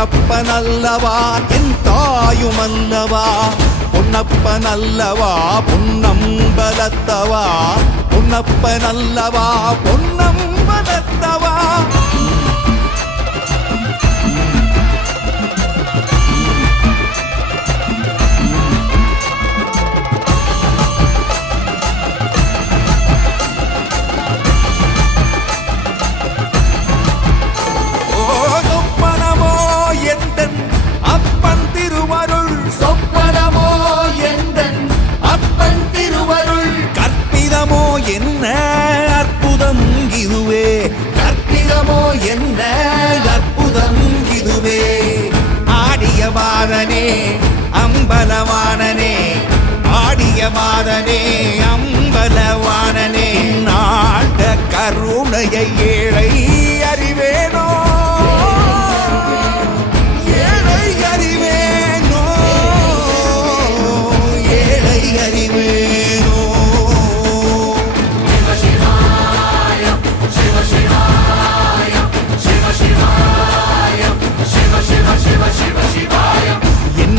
என்னப்பனல்லவா என் தாயும் அல்லவா பொன்னப்பனல்லவா பொன்னம்பலத்தவா? பொன்னப்பனல்லவா பொன் என்ன அற்புதம் இதுவே. ஆடிய பாதனே அம்பலவானனே ஆடிய பாதனே அம்பலவானனே. நாட கருணையை ஏழை